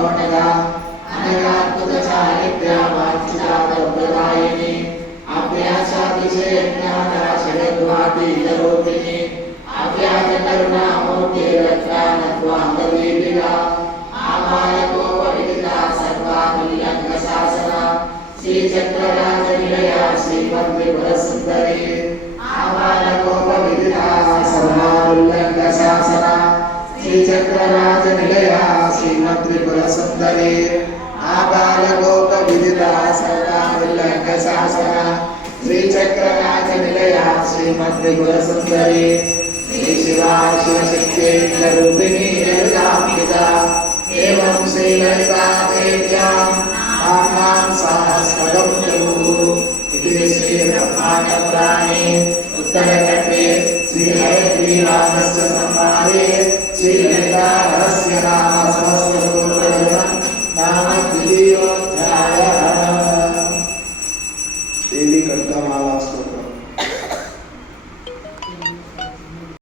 कौणगा अनगात्मक चारित्र्य वाचिजातप्रदायिनी अभ्यासातिशय ज्ञानराशगद्वाती जरोपिनी अभ्यास करुणा मूर्ति रत्नानत्वाङ्गदीपिका आबालकोपविदिता सर्वाकुल्यङ्ग शासना श्रीचक्रराजनिलया श्रीमद्विपुरसुन्दरी आबालकोपविदिता सर्वाकुल्यङ्ग शासना श्रीचक्रराजनिलया श्रीमद्विपुरसुन्दरी आबालकोपविदिता सर्वाकुल्यङ्ग शासना श्रीचक्रराजनिलया श्रीमद्विपुरसुन्दरी श्री शिवा शिवशक्तिरूपिणी ललितांबिका एवं श्री ललिता देव्यां नाम्नां सहस्रकं चतुः इति श्री ब्रह्माण्डपुराणे उत्तरखण्डे श्री हयग्रीवास्य संवादे श्री ललिता रहस्य नाम सहस्रस्तोत्रम् नाम द्वितीयोऽध्यायः। देवी कर्तमाला स्तोत्रम्।